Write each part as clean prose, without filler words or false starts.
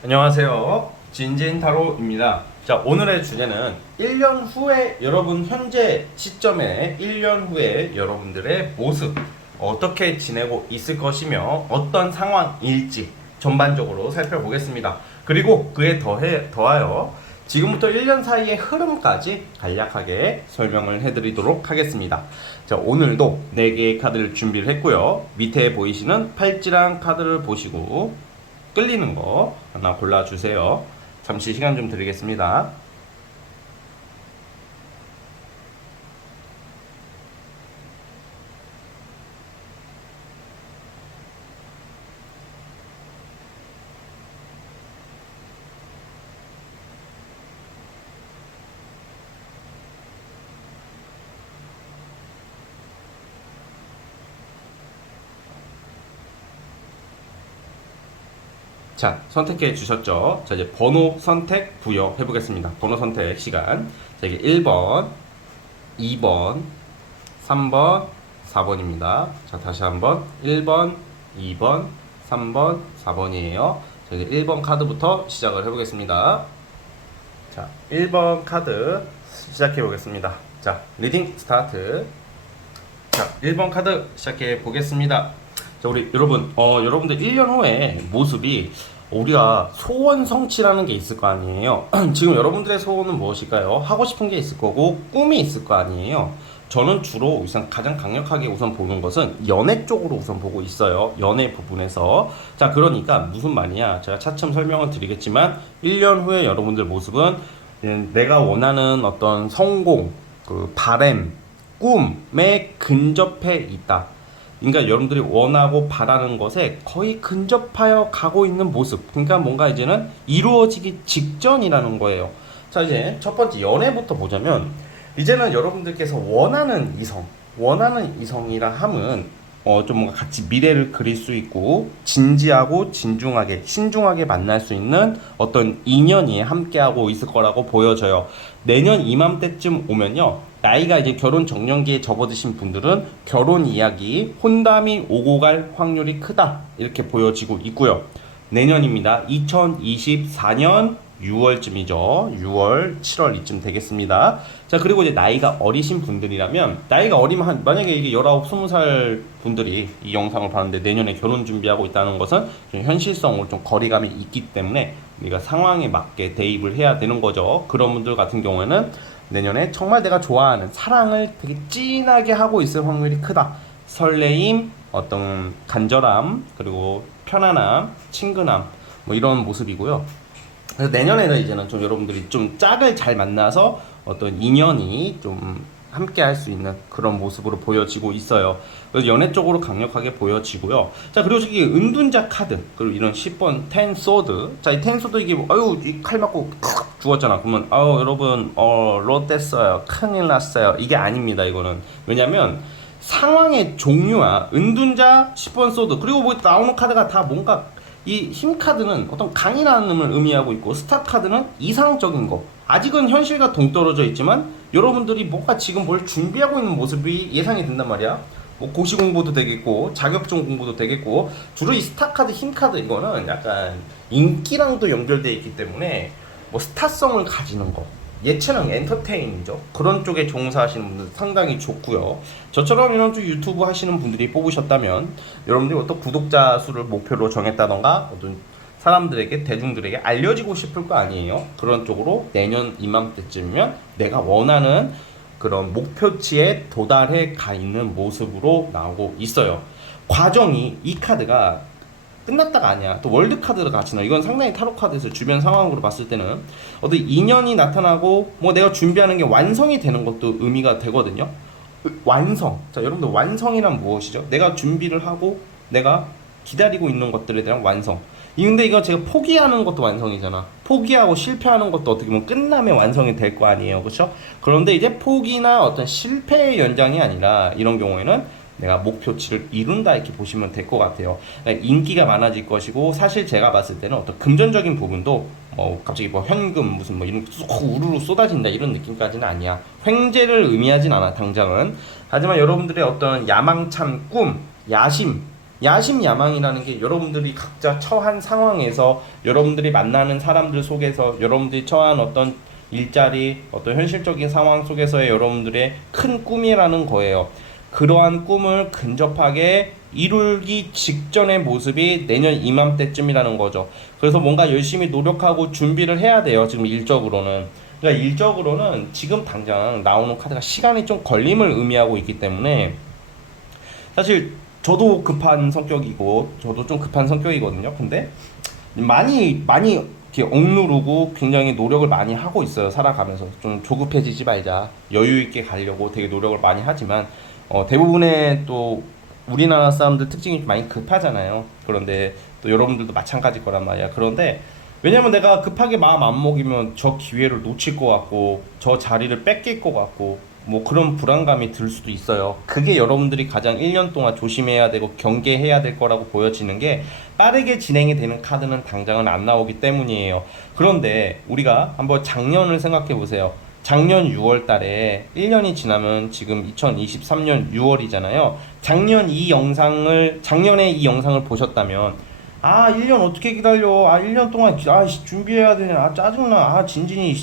안녕하세요. 진진타로입니다. 자, 오늘의 주제는 1년 후에 여러분 현재 시점에 1년 후에 여러분들의 모습 어떻게 지내고 있을 것이며 어떤 상황일지 전반적으로 살펴보겠습니다. 그리고 그에 더하여 지금부터 1년 사이의 흐름까지 간략하게 설명을 해드리도록 하겠습니다. 자, 오늘도 4개의 카드를 준비를 했고요. 밑에 보이시는 팔찌랑 카드를 보시고 끌리는 거 하나 골라주세요. 잠시 시간 좀 드리겠습니다. 자, 선택해 주셨죠? 자, 이제 번호 선택 부여해 보겠습니다. 번호 선택 시간. 자, 이게 1번, 2번, 3번, 4번입니다. 자, 다시 한번 1번, 2번, 3번, 4번이에요. 자, 이제 1번 카드부터 시작을 해 보겠습니다. 자, 1번 카드 시작해 보겠습니다. 자, 리딩 스타트. 자, 1번 카드 시작해 보겠습니다. 자, 우리 여러분들 1년 후에 모습이 우리가 소원 성취라는 게 있을 거 아니에요. 지금 여러분들의 소원은 무엇일까요? 하고 싶은 게 있을 거고 꿈이 있을 거 아니에요. 저는 주로 우선 가장 강력하게 우선 보는 것은 연애 쪽으로 우선 보고 있어요. 연애 부분에서. 자, 그러니까 무슨 말이냐? 제가 차츰 설명을 드리겠지만 1년 후에 여러분들 모습은 내가 원하는 어떤 성공, 그 바램, 꿈에 근접해 있다. 그러니까 여러분들이 원하고 바라는 것에 거의 근접하여 가고 있는 모습. 그러니까 뭔가 이제는 이루어지기 직전이라는 거예요. 자, 이제 첫 번째 연애부터 보자면 이제는 여러분들께서 원하는 이성이라 함은 좀 뭔가 같이 미래를 그릴 수 있고 진지하고 진중하게 신중하게 만날 수 있는 어떤 인연이 함께하고 있을 거라고 보여져요. 내년 이맘때쯤 오면요, 나이가 이제 결혼 정년기에 접어드신 분들은 결혼 이야기, 혼담이 오고 갈 확률이 크다 이렇게 보여지고 있고요. 내년입니다. 2024년 6월쯤이죠. 6월, 7월 이쯤 되겠습니다. 자, 그리고 이제 나이가 어리신 분들이라면, 나이가 어리면 만약에 이게 19, 20살 분들이 이 영상을 봤는데 내년에 결혼 준비하고 있다는 것은 좀 현실성으로 좀 거리감이 있기 때문에 우리가 상황에 맞게 대입을 해야 되는 거죠. 그런 분들 같은 경우에는 내년에 정말 내가 좋아하는 사랑을 되게 진하게 하고 있을 확률이 크다. 설레임, 어떤 간절함, 그리고 편안함, 친근함, 뭐 이런 모습이고요. 그래서 내년에는 이제는 좀 여러분들이 좀 짝을 잘 만나서 어떤 인연이 좀 함께 할 수 있는 그런 모습으로 보여지고 있어요. 그래서 연애 쪽으로 강력하게 보여지고요. 자, 그리고 저기 은둔자 카드, 그리고 이런 10번 텐 소드. 자, 이 텐 소드 이게 아유, 이 칼 맞고 죽었잖아. 그러면 아유, 여러분 롯됐어요. 큰일 났어요. 이게 아닙니다. 이거는. 왜냐면 상황의 종류와 은둔자 10번 소드, 그리고 뭐 나오는 카드가 다 뭔가 이 힘 카드는 어떤 강인함을 의미하고 있고, 스타 카드는 이상적인 거, 아직은 현실과 동떨어져 있지만 여러분들이 뭔가 지금 뭘 준비하고 있는 모습이 예상이 된단 말이야. 뭐 고시 공부도 되겠고 자격증 공부도 되겠고, 주로 이 스타 카드, 힘 카드 이거는 약간 인기랑도 연결되어 있기 때문에 뭐 스타성을 가지는 거, 예체능 엔터테인이죠. 그런 쪽에 종사하시는 분들 상당히 좋고요. 저처럼 이런 쪽 유튜브 하시는 분들이 뽑으셨다면 여러분들이 어떤 구독자 수를 목표로 정했다던가 어떤 사람들에게, 대중들에게 알려지고 싶을 거 아니에요. 그런 쪽으로 내년 이맘때쯤이면 내가 원하는 그런 목표치에 도달해 가 있는 모습으로 나오고 있어요. 과정이, 이 카드가 끝났다가 아니야. 또 월드 카드가 같이 나. 이건 상당히 타로 카드에서 주변 상황으로 봤을 때는 어떤 인연이 나타나고 뭐 내가 준비하는 게 완성이 되는 것도 의미가 되거든요. 완성. 자, 여러분들 완성이란 무엇이죠? 내가 준비를 하고 내가 기다리고 있는 것들에 대한 완성. 근데 이거 제가 포기하는 것도 완성이잖아. 포기하고 실패하는 것도 어떻게 보면 끝나면 완성이 될 거 아니에요. 그렇죠? 그런데 이제 포기나 어떤 실패의 연장이 아니라 이런 경우에는 내가 목표치를 이룬다 이렇게 보시면 될 것 같아요. 그러니까 인기가 많아질 것이고, 사실 제가 봤을 때는 어떤 금전적인 부분도 갑자기 뭐 현금 무슨 뭐 이런 우르르 쏟아진다 이런 느낌까지는 아니야. 횡재를 의미하진 않아 당장은. 하지만 여러분들의 어떤 야망찬 꿈, 야심, 야심야망이라는 게 여러분들이 각자 처한 상황에서 여러분들이 만나는 사람들 속에서 여러분들이 처한 어떤 일자리, 어떤 현실적인 상황 속에서의 여러분들의 큰 꿈이라는 거예요. 그러한 꿈을 근접하게 이루기 직전의 모습이 내년 이맘때쯤이라는 거죠. 그래서 뭔가 열심히 노력하고 준비를 해야 돼요. 지금 일적으로는. 그러니까 일적으로는 지금 당장 나오는 카드가 시간이 좀 걸림을 의미하고 있기 때문에 사실 저도 급한 성격이고 저도 좀 급한 성격이거든요. 근데 많이 이렇게 억누르고 굉장히 노력을 많이 하고 있어요. 살아가면서 좀 조급해지지 말자, 여유 있게 가려고 되게 노력을 많이 하지만 대부분의 또 우리나라 사람들 특징이 좀 많이 급하잖아요. 그런데 또 여러분들도 마찬가지일 거란 말이야. 그런데 왜냐면 내가 급하게 마음 안 먹이면 저 기회를 놓칠 것 같고 저 자리를 뺏길 것 같고 뭐 그런 불안감이 들 수도 있어요. 그게 여러분들이 가장 1년 동안 조심해야 되고 경계해야 될 거라고 보여지는 게 빠르게 진행이 되는 카드는 당장은 안 나오기 때문이에요. 그런데 우리가 한번 작년을 생각해 보세요. 작년 6월 달에 1년이 지나면 지금 2023년 6월이잖아요. 작년에 이 영상을 보셨다면, 1년 어떻게 기다려? 1년 동안, 준비해야 되냐? 짜증나. 진진이,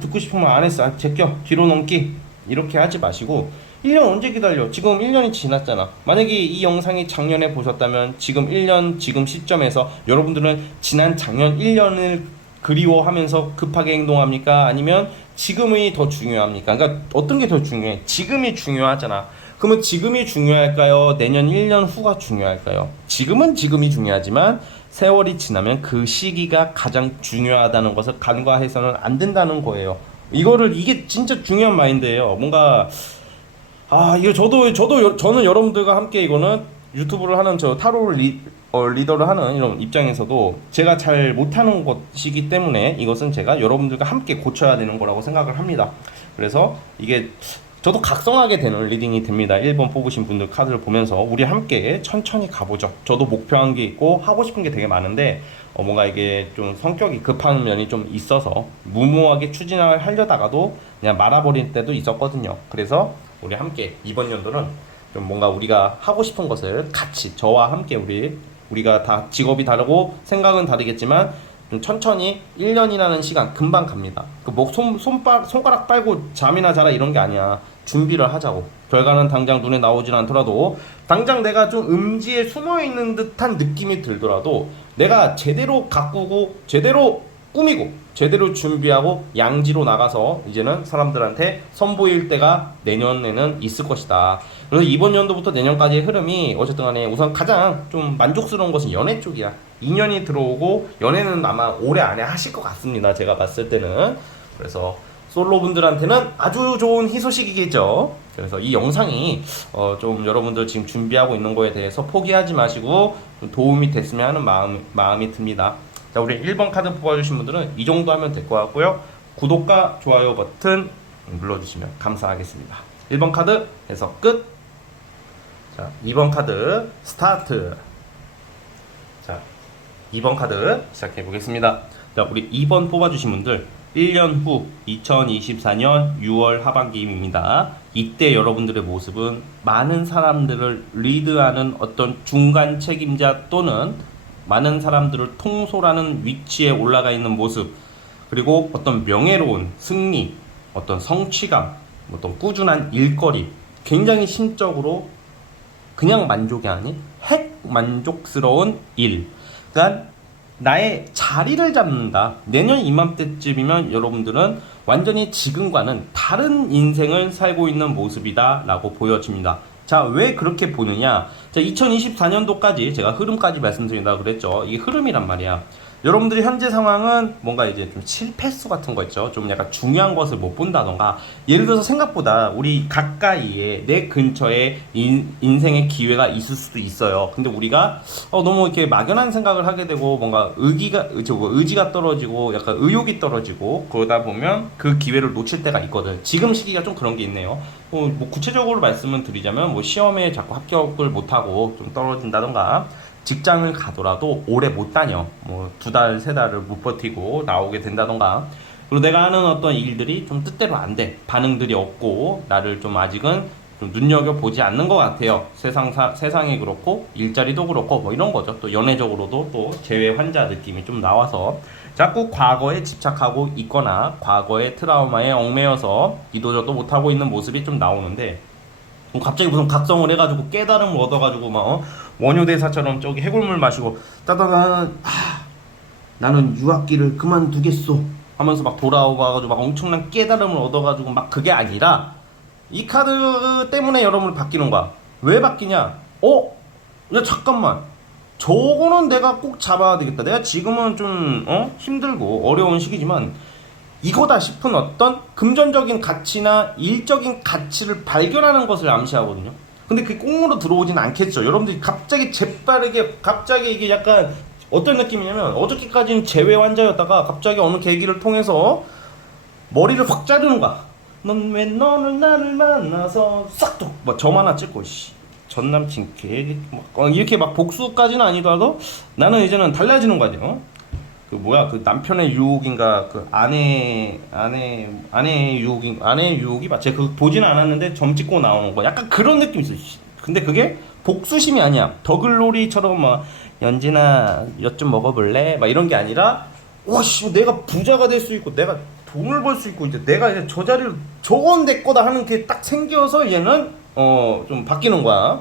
듣고 싶으면 안 했어. 제껴. 뒤로 넘기. 이렇게 하지 마시고, 1년 언제 기다려? 지금 1년이 지났잖아. 만약에 이 영상이 작년에 보셨다면, 지금 1년, 지금 시점에서 여러분들은 지난 작년 1년을 그리워하면서 급하게 행동합니까? 아니면 지금이 더 중요합니까? 그러니까 어떤 게 더 중요해? 지금이 중요하잖아. 그러면 지금이 중요할까요? 내년 1년 후가 중요할까요? 지금은 지금이 중요하지만 세월이 지나면 그 시기가 가장 중요하다는 것을 간과해서는 안 된다는 거예요. 이게 진짜 중요한 마인드예요. 뭔가 이거 저는 여러분들과 함께 이거는 유튜브를 하는 저 리더를 하는 이런 입장에서도 제가 잘 못하는 것이기 때문에 이것은 제가 여러분들과 함께 고쳐야 되는 거라고 생각을 합니다. 그래서 이게 저도 각성하게 되는 리딩이 됩니다. 1번 뽑으신 분들 카드를 보면서 우리 함께 천천히 가보죠. 저도 목표한 게 있고 하고 싶은 게 되게 많은데 뭔가 이게 좀 성격이 급한 면이 좀 있어서 무모하게 추진을 하려다가도 그냥 말아버릴 때도 있었거든요. 그래서 우리 함께 이번 연도는 좀 뭔가 우리가 하고 싶은 것을 같이 저와 함께 우리가 다 직업이 다르고 생각은 다르겠지만 좀 천천히 1년이라는 시간 금방 갑니다. 뭐 손가락 빨고 잠이나 자라 이런 게 아니야. 준비를 하자고. 결과는 당장 눈에 나오진 않더라도 당장 내가 좀 음지에 숨어 있는 듯한 느낌이 들더라도 내가 제대로 가꾸고 제대로 꾸미고 제대로 준비하고 양지로 나가서 이제는 사람들한테 선보일 때가 내년에는 있을 것이다. 그래서 이번 연도부터 내년까지의 흐름이 어쨌든 간에 우선 가장 좀 만족스러운 것은 연애 쪽이야. 2년이 들어오고 연애는 아마 올해 안에 하실 것 같습니다. 제가 봤을 때는. 그래서 솔로분들한테는 아주 좋은 희소식이겠죠. 그래서 이 영상이 좀 여러분들 지금 준비하고 있는 거에 대해서 포기하지 마시고 좀 도움이 됐으면 하는 마음이 듭니다. 자, 우리 1번 카드 뽑아주신 분들은 이 정도 하면 될 것 같고요. 구독과 좋아요 버튼 눌러주시면 감사하겠습니다. 1번 카드 해서 끝. 자, 2번 카드 스타트. 자, 2번 카드 시작해 보겠습니다. 자, 우리 2번 뽑아주신 분들 1년 후 2024년 6월 하반기입니다. 이때 여러분들의 모습은 많은 사람들을 리드하는 어떤 중간 책임자 또는 많은 사람들을 통솔하는 위치에 올라가 있는 모습, 그리고 어떤 명예로운 승리, 어떤 성취감, 어떤 꾸준한 일거리, 굉장히 심적으로 그냥 만족이 아닌 핵 만족스러운 일. 그러니까 나의 자리를 잡는다. 내년 이맘때쯤이면 여러분들은 완전히 지금과는 다른 인생을 살고 있는 모습이다 라고 보여집니다. 자, 왜 그렇게 보느냐? 자, 2024년도까지 제가 흐름까지 말씀드린다고 그랬죠. 이게 흐름이란 말이야. 여러분들이 현재 상황은 뭔가 이제 좀 실패수 같은 거 있죠. 좀 약간 중요한 것을 못 본다던가. 예를 들어서 생각보다 우리 가까이에 내 근처에 인생의 기회가 있을 수도 있어요. 근데 우리가 너무 이렇게 막연한 생각을 하게 되고 뭔가 의지가 떨어지고 약간 의욕이 떨어지고 그러다 보면 그 기회를 놓칠 때가 있거든. 지금 시기가 좀 그런 게 있네요. 뭐 구체적으로 말씀을 드리자면 뭐 시험에 자꾸 합격을 못하고 좀 떨어진다던가, 직장을 가더라도 오래 못 다녀. 뭐 2달, 3달을 못 버티고 나오게 된다던가. 그리고 내가 하는 어떤 일들이 좀 뜻대로 안 돼. 반응들이 없고 나를 좀 아직은 좀 눈여겨보지 않는 것 같아요. 세상이 그렇고 일자리도 그렇고 뭐 이런 거죠. 또 연애적으로도 또 재회 환자 느낌이 좀 나와서 자꾸 과거에 집착하고 있거나 과거의 트라우마에 얽매여서 이도저도 못하고 있는 모습이 좀 나오는데 갑자기 무슨 각성을 해가지고 깨달음을 얻어가지고 막 원효대사처럼 저기 해골물 마시고 따다단 나는 유학기를 그만두겠소 하면서 막 돌아와가지고 막 엄청난 깨달음을 얻어가지고 막 그게 아니라 이 카드 때문에 여러분이 바뀌는 거야. 왜 바뀌냐? 야 잠깐만. 저거는 내가 꼭 잡아야 되겠다. 내가 지금은 좀 힘들고 어려운 시기지만 이거다 싶은 어떤 금전적인 가치나 일적인 가치를 발견하는 것을 암시하거든요. 근데 그게 꽁으로 들어오진 않겠죠. 여러분들이 갑자기 재빠르게 갑자기 이게 약간 어떤 느낌이냐면 어저께까지는 재회 환자였다가 갑자기 어느 계기를 통해서 머리를 확 자르는 거야. 넌 왜 너는 나를 만나서 싹둑 뭐 점 하나 찍고 전 남친 개 이렇게 막 복수까지는 아니더라도 나는 이제는 달라지는 거죠. 그 뭐야 그 남편의 유혹인가 그 아내의 유혹이 맞지? 그 보진 않았는데 점 찍고 나오는 거 약간 그런 느낌이 있어. 근데 그게 복수심이 아니야. 더글로리처럼 막 연진아 엿 좀 먹어볼래? 막 이런 게 아니라 와씨 내가 부자가 될 수 있고 내가 돈을 벌 수 있고 이제 내가 이제 저 자리를 저건 내 거다 하는 게 딱 생겨서 얘는 좀 바뀌는 거야.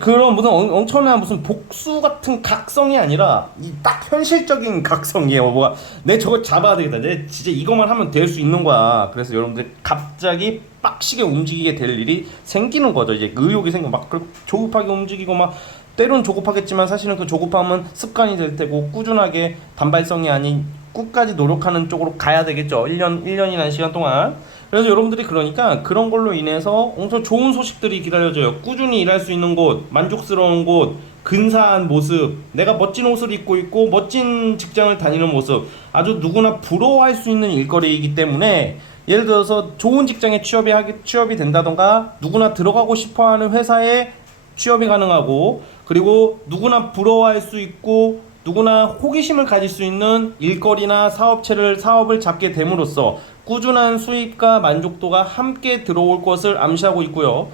그런 무슨 엄청난 무슨 복수 같은 각성이 아니라 이 딱 현실적인 각성이에요. 뭐가 내 저걸 잡아야 되겠다. 내 진짜 이것만 하면 될 수 있는 거야. 그래서 여러분들 갑자기 빡시게 움직이게 될 일이 생기는 거죠. 이제 의욕이 생겨 막 조급하게 움직이고 막 때론 조급하겠지만 사실은 그 조급함은 습관이 될 테고 꾸준하게 단발성이 아닌 끝까지 노력하는 쪽으로 가야 되겠죠. 1년이라는 시간 동안. 그래서 여러분들이 그러니까 그런 걸로 인해서 엄청 좋은 소식들이 기다려져요. 꾸준히 일할 수 있는 곳, 만족스러운 곳, 근사한 모습, 내가 멋진 옷을 입고 있고 멋진 직장을 다니는 모습, 아주 누구나 부러워할 수 있는 일거리이기 때문에 예를 들어서 좋은 직장에 취업이 된다던가 누구나 들어가고 싶어하는 회사에 취업이 가능하고 그리고 누구나 부러워할 수 있고 누구나 호기심을 가질 수 있는 일거리나 사업을 잡게 됨으로써 꾸준한 수입과 만족도가 함께 들어올 것을 암시하고 있고요.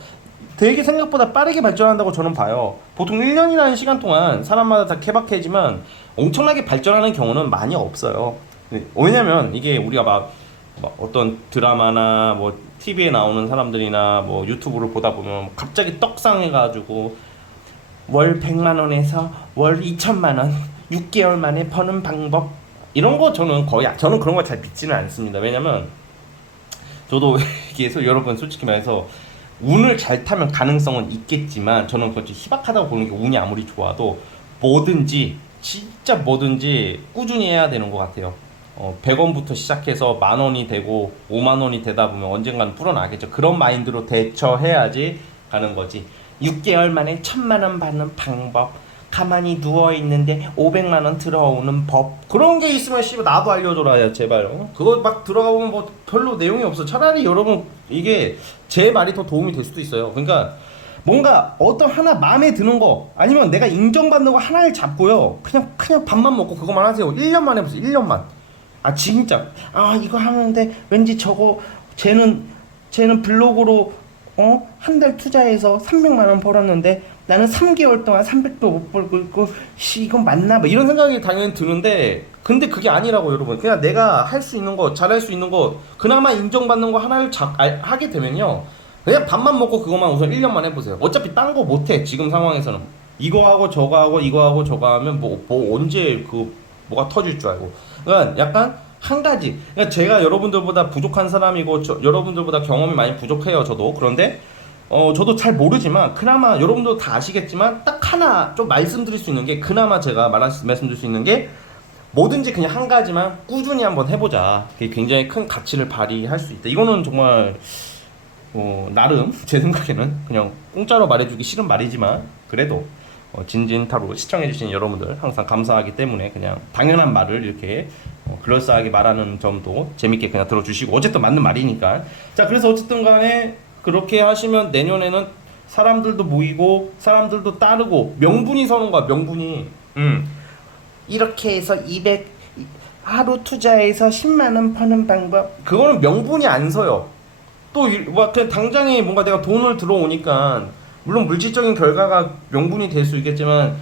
되게 생각보다 빠르게 발전한다고 저는 봐요. 보통 1년이라는 시간 동안 사람마다 다 케바케지만 엄청나게 발전하는 경우는 많이 없어요. 왜냐면 이게 우리가 막 어떤 드라마나 뭐 TV에 나오는 사람들이나 뭐 유튜브를 보다 보면 갑자기 떡상해가지고 월 100만 원에서 월 2천만 원 6개월 만에 버는 방법 이런 거 저는 그런 거 잘 믿지는 않습니다. 왜냐면 저도 계속 여러분 솔직히 말해서 운을 잘 타면 가능성은 있겠지만 저는 그건 좀 희박하다고 보는 게 운이 아무리 좋아도 뭐든지 진짜 뭐든지 꾸준히 해야 되는 것 같아요. 100원부터 시작해서 만 원이 되고 5만 원이 되다 보면 언젠가는 불어나겠죠. 그런 마인드로 대처해야지 가는 거지. 6개월 만에 1000만 원 받는 방법, 가만히 누워있는데 500만 원 들어오는 법, 그런 게 있으면 씨발 나도 알려줘라 제발. 그거 막 들어가 보면 뭐 별로 내용이 없어. 차라리 여러분 이게 제 말이 더 도움이 될 수도 있어요. 그러니까 뭔가 어떤 하나 마음에 드는 거 아니면 내가 인정받는 거 하나를 잡고요 그냥 밥만 먹고 그것만 하세요. 1년만 해보세요. 1년만. 진짜 이거 하는데 왠지 저거 쟤는 블로그로 한 달 투자해서 300만 원 벌었는데 나는 3개월 동안 300도 못 벌고 있고 이건 맞나 봐 이런 생각이 당연히 드는데 근데 그게 아니라고 여러분. 그냥 내가 할 수 있는 거 잘할 수 있는 거 그나마 인정받는 거 하나를 하게 되면요 그냥 밥만 먹고 그것만 우선 1년만 해보세요. 어차피 딴 거 못해 지금 상황에서는. 이거 하고 저거 하고 이거 하고 저거 하면 뭐 언제 뭐가 터질 줄 알고. 그러니까 약간 한 가지. 그러니까 제가 여러분들보다 부족한 사람이고 여러분들보다 경험이 많이 부족해요. 저도. 그런데 저도 잘 모르지만 그나마 여러분도 다 아시겠지만 딱 하나 좀 말씀드릴 수 있는 게 그나마 제가 말씀드릴 수 있는 게 뭐든지 그냥 한 가지만 꾸준히 한번 해보자. 그게 굉장히 큰 가치를 발휘할 수 있다. 이거는 정말 나름 제 생각에는 그냥 공짜로 말해주기 싫은 말이지만 그래도 진진타로 시청해주신 여러분들 항상 감사하기 때문에 그냥 당연한 말을 이렇게 그럴싸하게 말하는 점도 재밌게 그냥 들어주시고 어쨌든 맞는 말이니까. 자 그래서 어쨌든 간에 그렇게 하시면 내년에는 사람들도 모이고 사람들도 따르고 명분이 서는 거야. 명분이 이렇게 해서 200 하루 투자해서 10만 원 버는 방법 그거는 명분이 안 서요. 뭐 그냥 당장에 뭔가 내가 돈을 들어오니까 물론 물질적인 결과가 명분이 될 수 있겠지만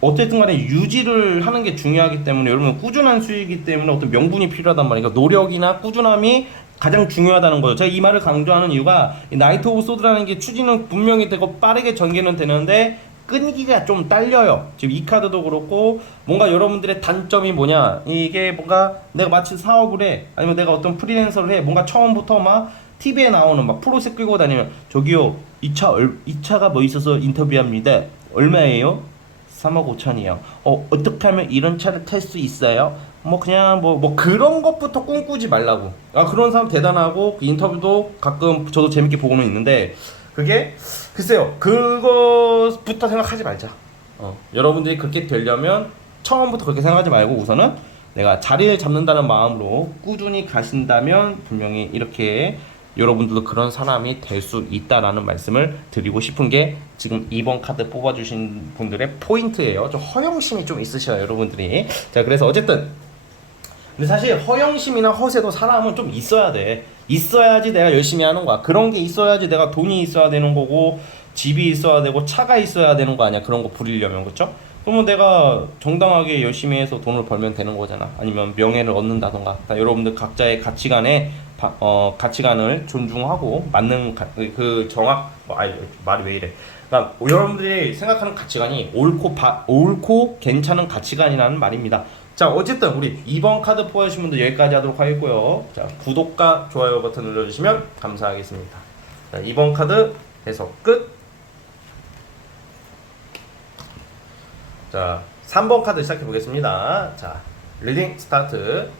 어쨌든 간에 유지를 하는 게 중요하기 때문에 여러분 꾸준한 수익이기 때문에 어떤 명분이 필요하단 말이에요. 그러니까 노력이나 꾸준함이 가장 중요하다는 거죠. 제가 이 말을 강조하는 이유가 이 나이트 오브 소드라는 게 추진은 분명히 되고 빠르게 전개는 되는데 끈기가 좀 딸려요. 지금 이 카드도 그렇고 뭔가 여러분들의 단점이 뭐냐, 이게 뭔가 내가 마치 사업을 해 아니면 내가 어떤 프리랜서를 해 뭔가 처음부터 막 TV에 나오는 막 프로젝트 끌고 다니면 저기요 이 차가 뭐 있어서 인터뷰합니다. 얼마예요? 3억 5천이요. 어떻게 하면 이런 차를 탈 수 있어요? 뭐 그냥 뭐 그런 것부터 꿈꾸지 말라고. 아 그런 사람 대단하고 그 인터뷰도 가끔 저도 재밌게 보고는 있는데 그게 글쎄요 그것부터 생각하지 말자. 여러분들이 그렇게 되려면 처음부터 그렇게 생각하지 말고 우선은 내가 자리를 잡는다는 마음으로 꾸준히 가신다면 분명히 이렇게 여러분들도 그런 사람이 될 수 있다라는 말씀을 드리고 싶은 게 지금 2번 카드 뽑아주신 분들의 포인트예요. 좀 허영심이 좀 있으셔요, 여러분들이. 자, 그래서 어쨌든 근데 사실 허영심이나 허세도 사람은 좀 있어야 돼. 있어야지 내가 열심히 하는 거야. 그런 게 있어야지 내가 돈이 있어야 되는 거고 집이 있어야 되고 차가 있어야 되는 거 아니야. 그런 거 부리려면, 그렇죠? 그러면 내가 정당하게 열심히 해서 돈을 벌면 되는 거잖아. 아니면 명예를 얻는다던가. 여러분들 각자의 가치관을 존중하고 맞는 그 정확 말이 왜 이래? 그러니까 여러분들이 생각하는 가치관이 옳고 괜찮은 가치관이라는 말입니다. 자, 어쨌든 우리 2번 카드 포함하신 분들 여기까지 하도록 하겠고요. 자, 구독과 좋아요 버튼 눌러주시면 감사하겠습니다. 자, 2번 카드 해석 끝. 자, 3번 카드 시작해 보겠습니다. 자, 리딩 스타트.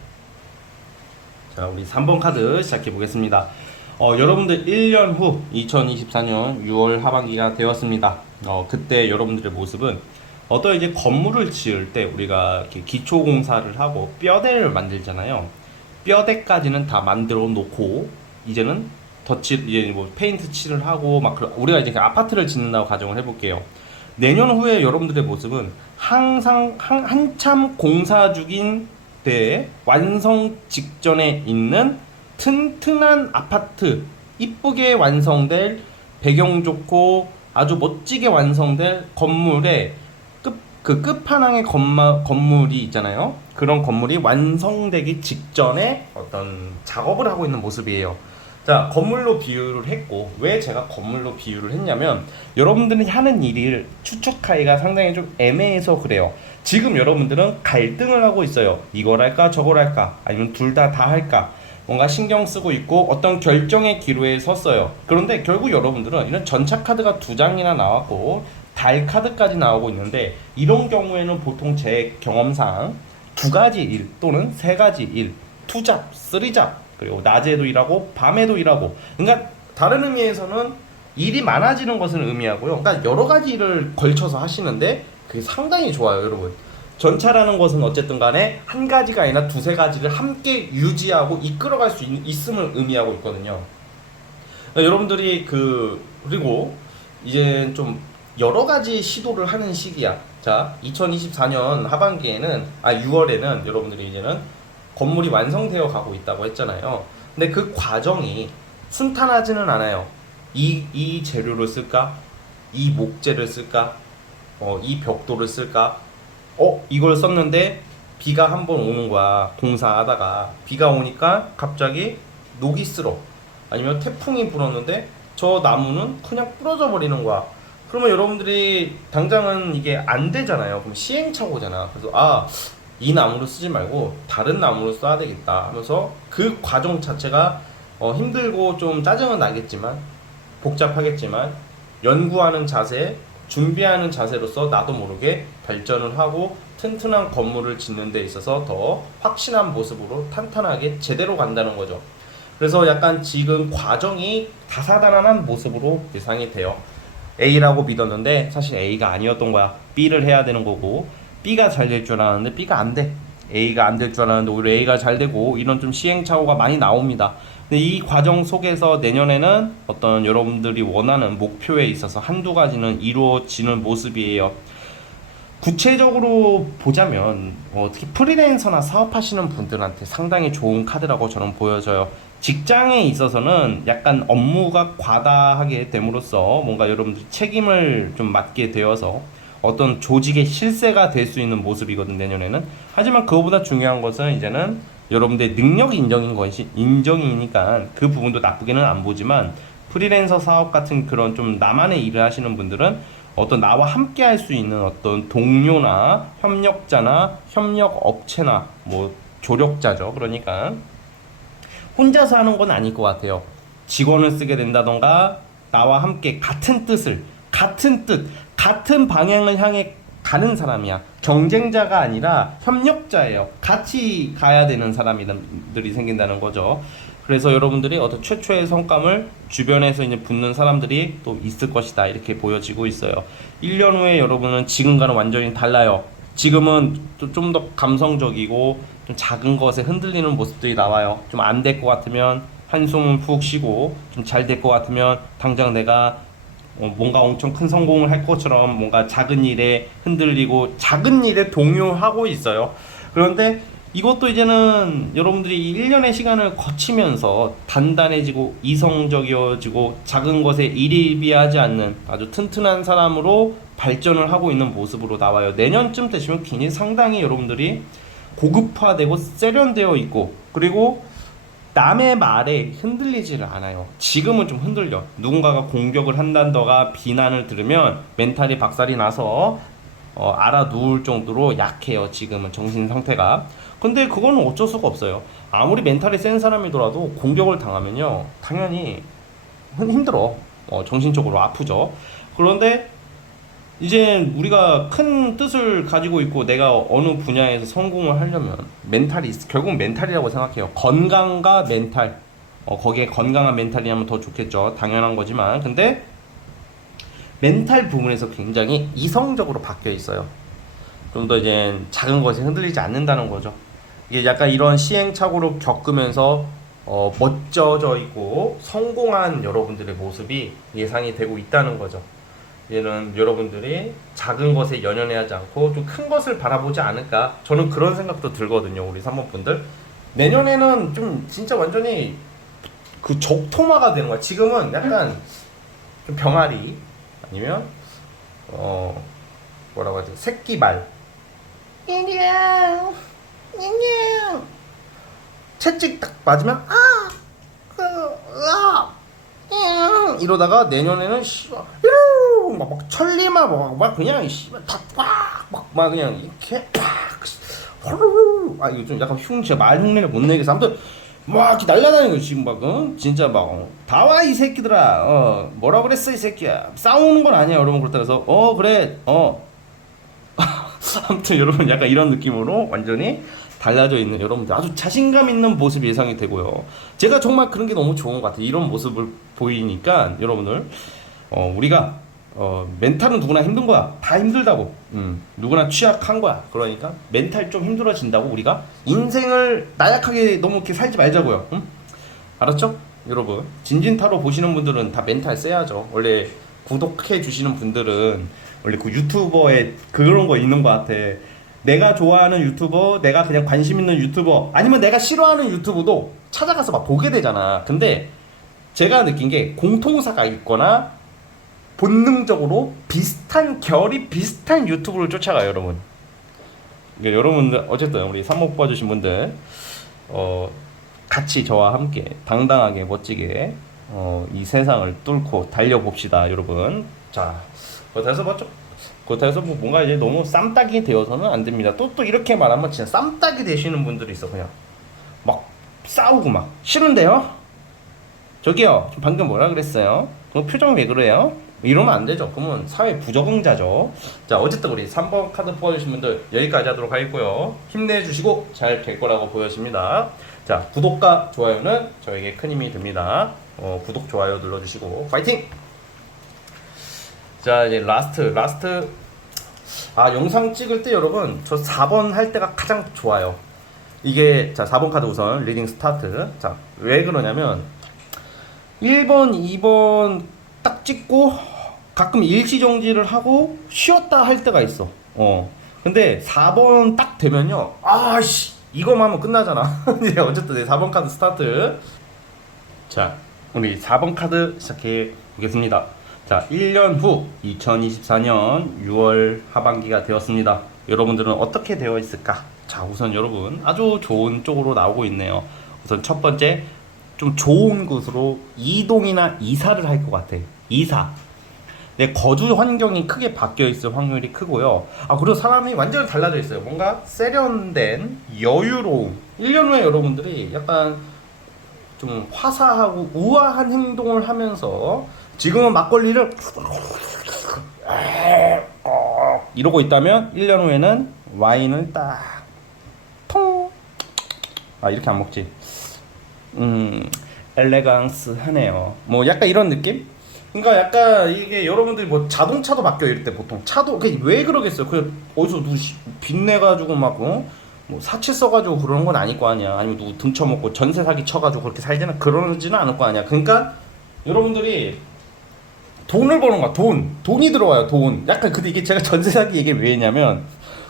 자, 우리 3번 카드 시작해 보겠습니다. 여러분들 1년 후 2024년 6월 하반기가 되었습니다. 그때 여러분들의 모습은 어떤 이제 건물을 지을 때 우리가 이렇게 기초 공사를 하고 뼈대를 만들잖아요. 뼈대까지는 다 만들어 놓고 이제는 이제 뭐 페인트 칠을 하고 막 우리가 이제 아파트를 짓는다고 가정을 해볼게요. 내년 후에 여러분들의 모습은 항상 한참 공사 중인 때 완성 직전에 있는 튼튼한 아파트, 이쁘게 완성될 배경 좋고 아주 멋지게 완성될 건물에 그 끝판왕의 건물이 있잖아요. 그런 건물이 완성되기 직전에 어떤 작업을 하고 있는 모습이에요. 자, 건물로 비유를 했고, 왜 제가 건물로 비유를 했냐면 여러분들이 하는 일을 추측하기가 상당히 좀 애매해서 그래요. 지금 여러분들은 갈등을 하고 있어요. 이걸 할까 저걸 할까, 아니면 둘 다 할까, 뭔가 신경 쓰고 있고 어떤 결정의 기로에 섰어요. 그런데 결국 여러분들은 이런 전차 카드가 2장이나 나왔고 달 카드까지 나오고 있는데, 이런 경우에는 보통 제 경험상 2가지 일 또는 3가지 일, 2잡, 3잡, 그리고 낮에도 일하고 밤에도 일하고, 그러니까 다른 의미에서는 일이 많아지는 것을 의미하고요. 그러니까 여러 가지 일을 걸쳐서 하시는데 그게 상당히 좋아요, 여러분. 전차라는 것은 어쨌든 간에 한 가지가 아니라 2-3가지를 함께 유지하고 이끌어갈 수 있음을 의미하고 있거든요. 그러니까 여러분들이 그리고 이제 좀 여러 가지 시도를 하는 시기야. 자, 2024년 하반기에는 6월에는 여러분들이 이제는 건물이 완성되어 가고 있다고 했잖아요. 근데 그 과정이 순탄하지는 않아요. 이 재료를 쓸까? 이 목재를 쓸까? 이 벽돌을 쓸까? 이걸 썼는데 비가 한번 오는 거야. 공사하다가 비가 오니까 갑자기 녹이 쓸어. 아니면 태풍이 불었는데 저 나무는 그냥 부러져 버리는 거야. 그러면 여러분들이 당장은 이게 안 되잖아요. 그럼 시행착오잖아. 그래서 이 나무를 쓰지 말고 다른 나무를 써야 되겠다 하면서 그 과정 자체가 힘들고 좀 짜증은 나겠지만 복잡하겠지만 연구하는 자세, 준비하는 자세로서 나도 모르게 발전을 하고 튼튼한 건물을 짓는 데 있어서 더 확실한 모습으로 탄탄하게 제대로 간다는 거죠. 그래서 약간 지금 과정이 다사다난한 모습으로 예상이 돼요. A라고 믿었는데 사실 A가 아니었던 거야. B를 해야 되는 거고, B가 잘 될 줄 알았는데 B가 안 돼. A가 안 될 줄 알았는데 오히려 A가 잘 되고, 이런 좀 시행착오가 많이 나옵니다. 근데 이 과정 속에서 내년에는 어떤 여러분들이 원하는 목표에 있어서 한두 가지는 이루어지는 모습이에요. 구체적으로 보자면 특히 프리랜서나 사업하시는 분들한테 상당히 좋은 카드라고 저는 보여져요. 직장에 있어서는 약간 업무가 과다하게 됨으로써 뭔가 여러분들이 책임을 좀 맡게 되어서 어떤 조직의 실세가 될 수 있는 모습이거든 내년에는. 하지만 그거보다 중요한 것은 이제는 여러분들의 능력 인정인 것이 인정이니까 그 부분도 나쁘게는 안 보지만, 프리랜서 사업 같은 그런 좀 나만의 일을 하시는 분들은 어떤 나와 함께 할 수 있는 어떤 동료나 협력자나 협력 업체나 뭐 조력자죠. 그러니까 혼자서 하는 건 아닐 것 같아요. 직원을 쓰게 된다던가 나와 함께 같은 뜻을, 같은 뜻, 같은 방향을 향해 가는 사람이야. 경쟁자가 아니라 협력자예요. 같이 가야 되는 사람들이 생긴다는 거죠. 그래서 여러분들이 어떤 최초의 성과물 주변에서 이제 붙는 사람들이 또 있을 것이다, 이렇게 보여지고 있어요. 1년 후에 여러분은 지금과는 완전히 달라요. 지금은 좀 더 감성적이고 좀 작은 것에 흔들리는 모습들이 나와요. 좀 안 될 것 같으면 한숨은 푹 쉬고, 좀 잘 될 것 같으면 당장 내가 뭔가 엄청 큰 성공을 할 것처럼 뭔가 작은 일에 흔들리고 작은 일에 동요하고 있어요. 그런데 이것도 이제는 여러분들이 이 1년의 시간을 거치면서 단단해지고 이성적이어지고 작은 것에 일희비하지 않는 아주 튼튼한 사람으로 발전을 하고 있는 모습으로 나와요. 내년쯤 되시면 굉장히 상당히 여러분들이 고급화되고 세련되어 있고, 그리고 남의 말에 흔들리지를 않아요. 지금은 좀 흔들려. 누군가가 공격을 한다던가 비난을 들으면 멘탈이 박살이 나서 알아누울 정도로 약해요. 지금은 정신 상태가. 근데 그거는 어쩔 수가 없어요. 아무리 멘탈이 센 사람이더라도 공격을 당하면요, 당연히 힘들어. 정신적으로 아프죠. 그런데 이제 우리가 큰 뜻을 가지고 있고 내가 어느 분야에서 성공을 하려면 결국 멘탈이라고 생각해요. 건강과 멘탈. 거기에 건강한 멘탈이라면 더 좋겠죠. 당연한 거지만. 근데 멘탈 부분에서 굉장히 이성적으로 바뀌어 있어요. 좀 더 이제 작은 것에 흔들리지 않는다는 거죠. 이게 약간 이런 시행착오를 겪으면서 멋져져 있고 성공한 여러분들의 모습이 예상이 되고 있다는 거죠. 얘는 여러분들이 작은 것에 연연해하지 않고 좀 큰 것을 바라보지 않을까, 저는 그런 생각도 들거든요. 우리 3번 분들 내년에는 좀 진짜 완전히 그 적토마가 되는 거야. 지금은 약간 좀 병아리 아니면 뭐라고 하지, 새끼말 냥 채찍 딱 맞으면 이러다가 내년에는 씨발 막 천리마 막 그냥 씨발 막 그냥 이렇게 이거 좀 약간 제가 말 흉내를 못 내겠어. 아무튼 막 이렇게 날라다니는 거 지금 막 진짜 막 다 와 이 새끼들아, 뭐라 그랬어 이 새끼야, 싸우는 건 아니야 여러분. 그렇다 해서 그래 아무튼 여러분 약간 이런 느낌으로 완전히 달라져 있는 여러분들, 아주 자신감 있는 모습이 예상이 되고요. 제가 정말 그런 게 너무 좋은 것 같아요. 이런 모습을 보이니까 여러분들 우리가 멘탈은 누구나 힘든 거야. 다 힘들다고. 누구나 취약한 거야. 그러니까 멘탈 좀 힘들어진다고 우리가 인생을 나약하게 너무 이렇게 살지 말자고요. 응? 알았죠? 여러분 진진타로 보시는 분들은 다 멘탈 세야죠. 원래 구독해 주시는 분들은 원래 그 유튜버에 그런 거 있는 것 같아. 내가 좋아하는 유튜버, 내가 그냥 관심 있는 유튜버, 아니면 내가 싫어하는 유튜버도 찾아가서 막 보게 되잖아. 근데 제가 느낀 게 공통사가 있거나 본능적으로 결이 비슷한 유튜브를 쫓아가요, 여러분. 그러니까 여러분들 어쨌든 우리 삽목 봐주신 분들 같이 저와 함께 당당하게 멋지게 이 세상을 뚫고 달려봅시다, 여러분. 자, 그래서 맞죠? 그렇다고 해서 뭐 뭔가 이제 너무 쌈딱이 되어서는 안 됩니다. 또 이렇게 말하면 진짜 쌈딱이 되시는 분들이 있어. 그냥 막 싸우고 막 싫은데요? 저기요, 방금 뭐라 그랬어요? 그 표정 왜 그래요? 이러면 안 되죠. 그러면 사회 부적응자죠. 자, 어쨌든 우리 3번 카드 뽑아주신 분들 여기까지 하도록 하겠고요. 힘내주시고 잘 될 거라고 보여집니다. 자, 구독과 좋아요는 저에게 큰 힘이 됩니다. 구독, 좋아요 눌러주시고 파이팅! 자, 이제 라스트 영상 찍을 때 여러분 저 4번 할 때가 가장 좋아요. 이게 자 4번 카드 우선 리딩 스타트. 자, 왜 그러냐면 1번 2번 딱 찍고 가끔 일시정지를 하고 쉬었다 할 때가 있어. 근데 4번 딱 되면요, 아씨 이거만 하면 끝나잖아. 이제 어쨌든 4번 카드 스타트. 자, 우리 4번 카드 시작해 보겠습니다. 자, 1년 후 2024년 6월 하반기가 되었습니다. 여러분들은 어떻게 되어 있을까? 자, 우선 여러분 아주 좋은 쪽으로 나오고 있네요. 우선 첫 번째, 좀 좋은 곳으로 이동이나 이사를 할 것 같아. 이사. 내 거주 환경이 크게 바뀌어 있을 확률이 크고요. 아, 그리고 사람이 완전히 달라져 있어요. 뭔가 세련된 여유로움. 1년 후에 여러분들이 약간 좀 화사하고 우아한 행동을 하면서, 지금은 막걸리를 이러고 있다면 1년 후에는 와인을 딱 통. 아, 이렇게 안 먹지. 엘레강스 하네요. 뭐 약간 이런 느낌? 그러니까 약간 이게 여러분들이 뭐 자동차도 바뀌어 이럴 때 보통 차도 왜 그러겠어요? 그 어디서 누구 빚내 가지고 막 뭐 사채 써가지고 그러는 건 아닐 거 아니야. 아니면 누구 등쳐먹고 전세 사기 쳐가지고 그렇게 살지는 그러지는 않을 거 아니야. 그러니까 여러분들이 돈을 버는 거야. 돈이 들어와요. 돈. 약간 근데 이게 제가 전세 사기 얘기를 왜 했냐면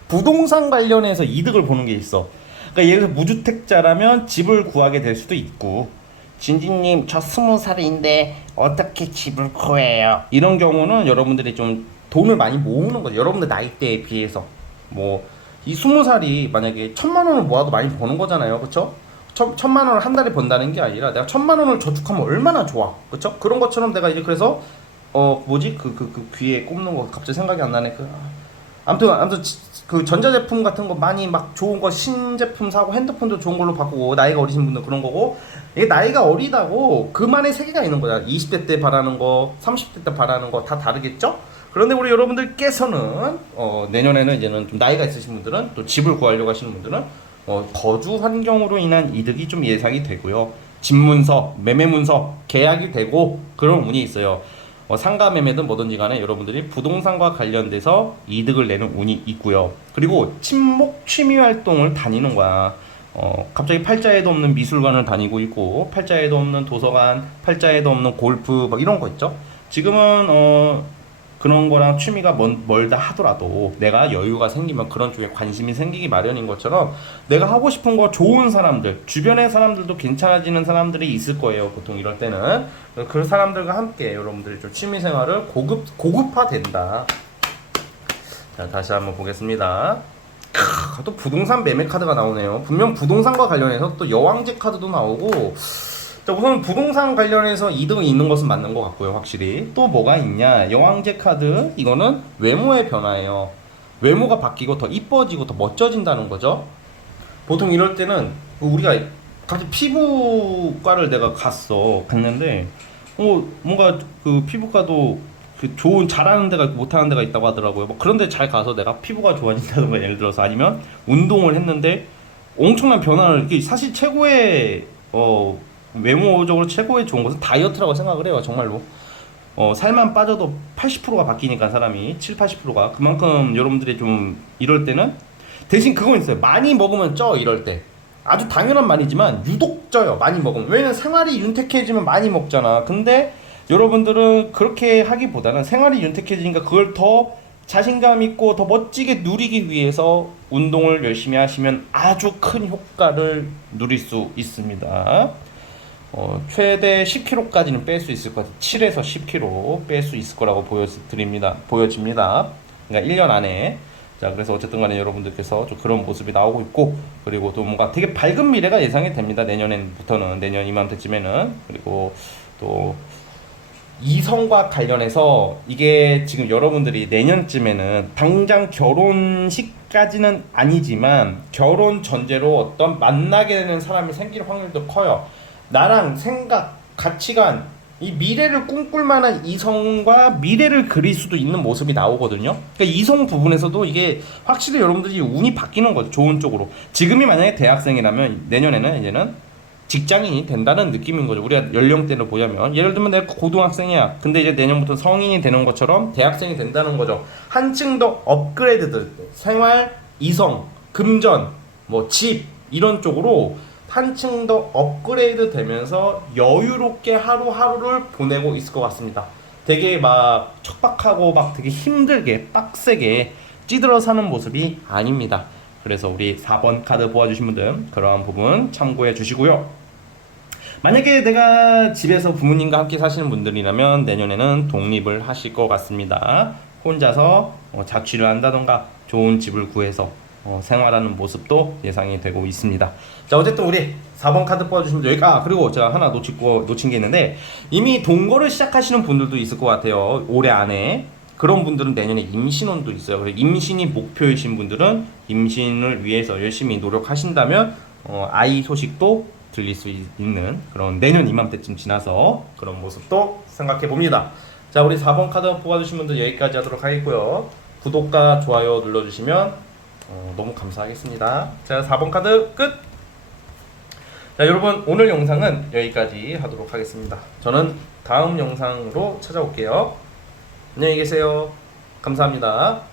부동산 관련해서 이득을 보는 게 있어. 그러니까 예를 들어 무주택자라면 집을 구하게 될 수도 있고, 진진님 저 20살인데 어떻게 집을 구해요? 이런 경우는 여러분들이 좀 돈을 많이 모으는 거죠. 여러분들 나이대에 비해서. 뭐 이 20살이 만약에 1,000만 원을 모아도 많이 버는 거잖아요. 그쵸? 1,000만 원을 한 달에 번다는 게 아니라 내가 1,000만 원을 저축하면 얼마나 좋아. 그쵸? 그런 것처럼 내가 이제 그래서 뭐지? 그 귀에 꼽는 거 갑자기 생각이 안 나네. 아무튼 그 전자제품 같은 거 많이 막 좋은 거 신제품 사고 핸드폰도 좋은 걸로 바꾸고, 나이가 어리신 분들 그런 거고, 이게 나이가 어리다고 그만의 세계가 있는 거야. 20대 때 바라는 거, 30대 때 바라는 거 다 다르겠죠? 그런데 우리 여러분들께서는 내년에는 이제는 좀 나이가 있으신 분들은, 또 집을 구하려고 하시는 분들은 거주 환경으로 인한 이득이 좀 예상이 되고요. 집 문서, 매매 문서 계약이 되고 그런 운이 있어요. 상가 매매든 뭐든지 간에 여러분들이 부동산과 관련돼서 이득을 내는 운이 있고요. 그리고 친목 취미 활동을 다니는 거야. 갑자기 팔자에도 없는 미술관을 다니고 있고, 팔자에도 없는 도서관, 팔자에도 없는 골프 막 이런 거 있죠. 지금은 그런 거랑 취미가 멀다 하더라도 내가 여유가 생기면 그런 쪽에 관심이 생기기 마련인 것처럼, 내가 하고 싶은 거 좋은 사람들, 주변의 사람들도 괜찮아지는 사람들이 있을 거예요. 보통 이럴 때는 그 사람들과 함께 여러분들이 좀 취미 생활을 고급화된다. 자, 다시 한번 보겠습니다. 또 부동산 매매 카드가 나오네요. 분명 부동산과 관련해서 또 여왕제 카드도 나오고. 자, 우선 부동산 관련해서 이득이 있는 것은 맞는 것 같고요. 확실히 또 뭐가 있냐, 여왕제 카드, 이거는 외모의 변화예요. 외모가 바뀌고 더 이뻐지고 더 멋져진다는 거죠. 보통 이럴 때는 우리가 갑자기 피부과를 내가 갔는데 뭔가 그 피부과도 그 좋은 잘하는 데가 있고 못하는 데가 있다고 하더라고요. 뭐 그런데 잘 가서 내가 피부가 좋아진다던가, 예를 들어서 아니면 운동을 했는데 엄청난 변화를, 이게 사실 최고의 외모적으로 최고의 좋은 것은 다이어트라고 생각을 해요. 정말로. 살만 빠져도 80%가 바뀌니까, 사람이 7, 80%가 그만큼 여러분들이 좀 이럴 때는, 대신 그건 있어요. 많이 먹으면 쪄. 이럴 때 아주 당연한 말이지만 유독 쪄요. 많이 먹으면. 왜냐면 생활이 윤택해지면 많이 먹잖아. 근데 여러분들은 그렇게 하기보다는 생활이 윤택해지니까 그걸 더 자신감 있고 더 멋지게 누리기 위해서 운동을 열심히 하시면 아주 큰 효과를 누릴 수 있습니다. 최대 10kg까지는 뺄 수 있을 것 같아요. 7에서 10kg 뺄 수 있을 거라고 보여집니다. 그러니까 1년 안에. 자, 그래서 어쨌든 간에 여러분들께서 좀 그런 모습이 나오고 있고, 그리고 또 뭔가 되게 밝은 미래가 예상이 됩니다. 내년부터는, 내년 이맘때쯤에는. 그리고 또 이성과 관련해서, 이게 지금 여러분들이 내년쯤에는 당장 결혼식까지는 아니지만 결혼 전제로 어떤 만나게 되는 사람이 생길 확률도 커요. 나랑 생각, 가치관, 이 미래를 꿈꿀 만한 이성과 미래를 그릴 수도 있는 모습이 나오거든요. 그러니까 이성 부분에서도 이게 확실히 여러분들이 운이 바뀌는 거죠. 좋은 쪽으로. 지금이 만약에 대학생이라면 내년에는 이제는 직장인이 된다는 느낌인 거죠. 우리가 연령대를 보자면, 예를 들면 내가 고등학생이야. 근데 이제 내년부터 성인이 되는 것처럼 대학생이 된다는 거죠. 한층 더 업그레이드들, 생활, 이성, 금전, 뭐 집, 이런 쪽으로 한층 더 업그레이드 되면서 여유롭게 하루하루를 보내고 있을 것 같습니다. 되게 막 척박하고 막 되게 힘들게 빡세게 찌들어 사는 모습이 아닙니다. 그래서 우리 4번 카드 보아주신 분들 그러한 부분 참고해 주시고요. 만약에 내가 집에서 부모님과 함께 사시는 분들이라면 내년에는 독립을 하실 것 같습니다. 혼자서 자취를 한다던가 좋은 집을 구해서 생활하는 모습도 예상이 되고 있습니다. 자, 어쨌든 우리 4번 카드 뽑아주시면 여기, 그리고 제가 하나 놓친 게 있는데, 이미 동거를 시작하시는 분들도 있을 것 같아요. 올해 안에. 그런 분들은 내년에 임신운도 있어요. 그래서 임신이 목표이신 분들은 임신을 위해서 열심히 노력하신다면 아이 소식도 들릴 수 있는 그런 내년 이맘때쯤 지나서 그런 모습도 생각해 봅니다. 자, 우리 4번 카드 뽑아주신 분들 여기까지 하도록 하겠고요. 구독과 좋아요 눌러주시면 너무 감사하겠습니다. 자, 4번 카드 끝! 자, 여러분, 오늘 영상은 여기까지 하도록 하겠습니다. 저는 다음 영상으로 찾아올게요. 안녕히 계세요. 감사합니다.